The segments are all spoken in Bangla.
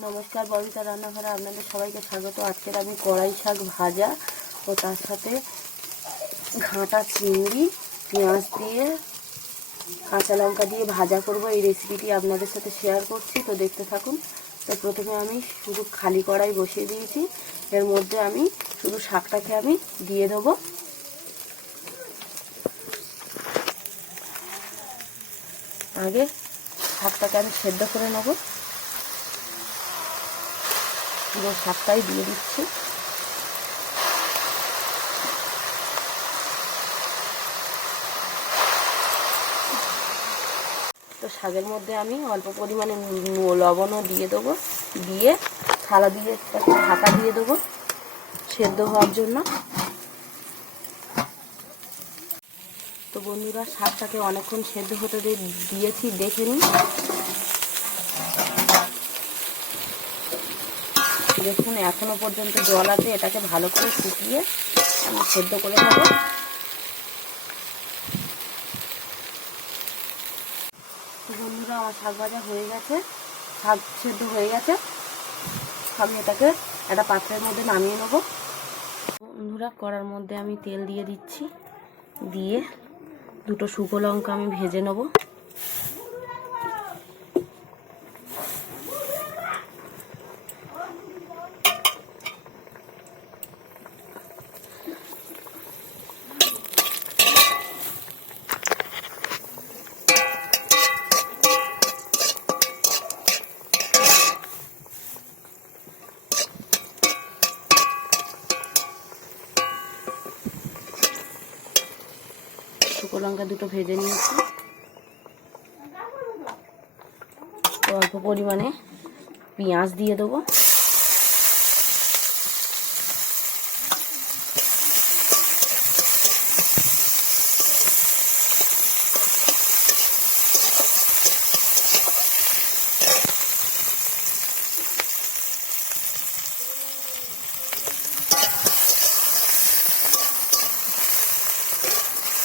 নমস্কার, ববিতা রান্নাঘরে আপনাদের সবাইকে স্বাগত। আজকের আমি কড়াই শাক ভাজা ও তার সাথে ঘাঁটা চিংড়ি পেঁয়াজ দিয়ে কাঁচা লঙ্কা দিয়ে ভাজা করব। এই রেসিপিটি আপনাদের সাথে শেয়ার করছি, তো দেখতে থাকুন। তো প্রথমে আমি শুধু খালি কড়াই বসিয়ে দিয়েছি, এর মধ্যে আমি শুধু শাকটাকে আমি দিয়ে দেবো। আগে শাকটাকে আমি সেদ্ধ করে নেব, পুরো শাকটাই দিয়ে দিচ্ছি। তো শাকের মধ্যে আমি অল্প পরিমাণে লবণও দিয়ে দেবো, দিয়ে থালা দিয়ে ঢাকা দিয়ে দেবো সেদ্ধ হওয়ার জন্য। তো বন্ধুরা, শাকটাকে অনেকক্ষণ সেদ্ধ হতে দিয়েছি, দেখে নিন। দেখুন এখনো পর্যন্ত জল আছে, এটাকে ভালো করে শুকিয়ে আমি সেদ্ধ করে নেব। তো বন্ধুরা, আমার শাক ভাজা হয়ে গেছে, শাক সেদ্ধ হয়ে গেছে। আমি এটাকে একটা পাত্রের মধ্যে নামিয়ে নেব। বন্ধুরা, কড়ার মধ্যে আমি তেল দিয়ে দিচ্ছি, দিয়ে দুটো শুকনো লঙ্কা আমি ভেজে নেব। শুকনো লঙ্কা দুটো ভেজে নিয়েছি। অল্প পরিমাণে পেঁয়াজ দিয়ে দেবো।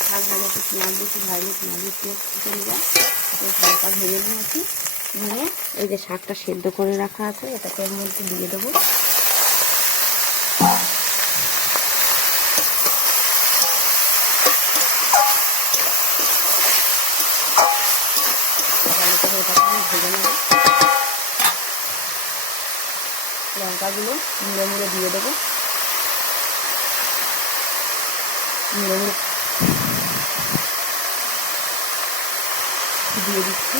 শাক ভাজাতে পেঁয়াজ বেশি ভাজলে পেঁয়াজের টেস্ট চলে যায়। হালকা ভেজে নিয়েছি, নিয়ে এই যে শাকটা সেদ্ধ করে রাখা আছে এটাকে এর মধ্যে দিয়ে দেবো। ভালো করে এটাকে আমি ভেজে নেব। লঙ্কাগুলো মুড়ে মুড়ে দিয়ে দেবো। মুড়ে মুড়ে দিয়ে দিচ্ছি।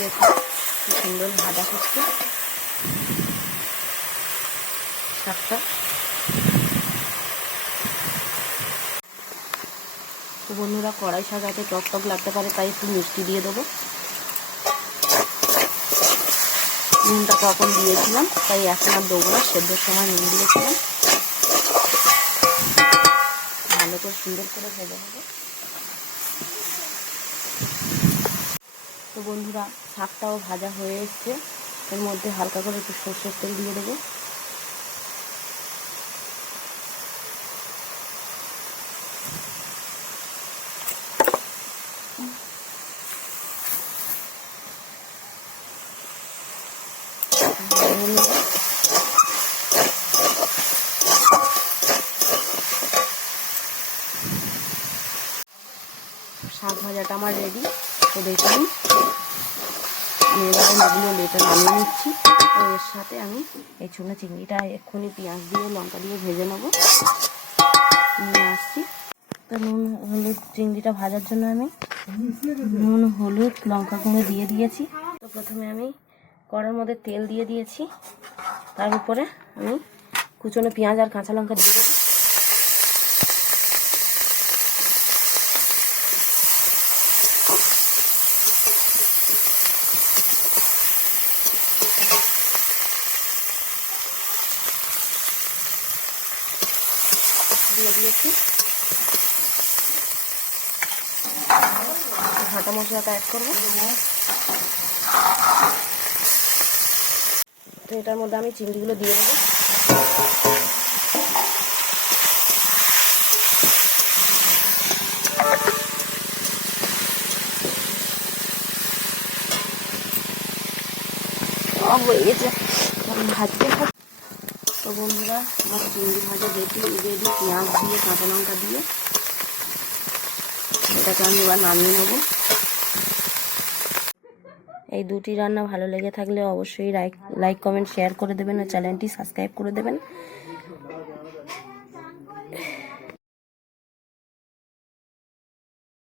দেখুন কি সুন্দর ভাজা হচ্ছে শাকটা। তো বন্ধুরা, কড়াই শাক আছে, টক টক লাগতে পারে, তাই একটু মিষ্টি দিয়ে দেবো। নুনটা কখন দিয়েছিলাম, তাই এখন আর দেবো না, সেদ্ধর সময় নুন দিয়েছিলাম। ভালো করে সুন্দর করে ভেজে নেবো। তো বন্ধুরা, শাকটাও ভাজা হয়ে এসছে, এর মধ্যে হালকা করে একটু সর্ষের তেল দিয়ে দেবো। শাক ভাজাটা আমার রেডি। তো দেখুন, আমি এবারে এগুলো এটা নামিয়ে নিচ্ছি। তো এর সাথে আমি এই ছোট চিংড়িটা এক্ষুনি পেঁয়াজ দিয়ে লঙ্কা দিয়ে ভেজে নেবো, নিয়ে আসছি। তো নুন হলুদ চিংড়িটা ভাজার জন্য আমি নুন হলুদ লঙ্কা গুঁড়ো দিয়ে দিয়েছি। তো প্রথমে আমি কড়ার মধ্যে তেল দিয়ে দিয়েছি, তার উপরে আমি কুচনো পেঁয়াজ আর কাঁচা লঙ্কা দিয়ে দেবো। দিয়ে দিয়েছি, ভাটা মশলাটা অ্যাড করবো। তো এটার মধ্যে আমি চিংড়িগুলো দিয়ে দেবো। হয়ে গেছে ভাজতে। তো বন্ধুরা আমার চিংড়ি ভাজা রেডি, পেঁয়াজ দিয়ে কাঁচা লঙ্কা দিয়ে এটাকে আমি এবার নামিয়ে নেবো। এই দুটি রান্না ভালো লেগে থাকলে অবশ্যই লাইক কমেন্ট শেয়ার করে দেবেন, আর চ্যানেলটি সাবস্ক্রাইব করে দেবেন।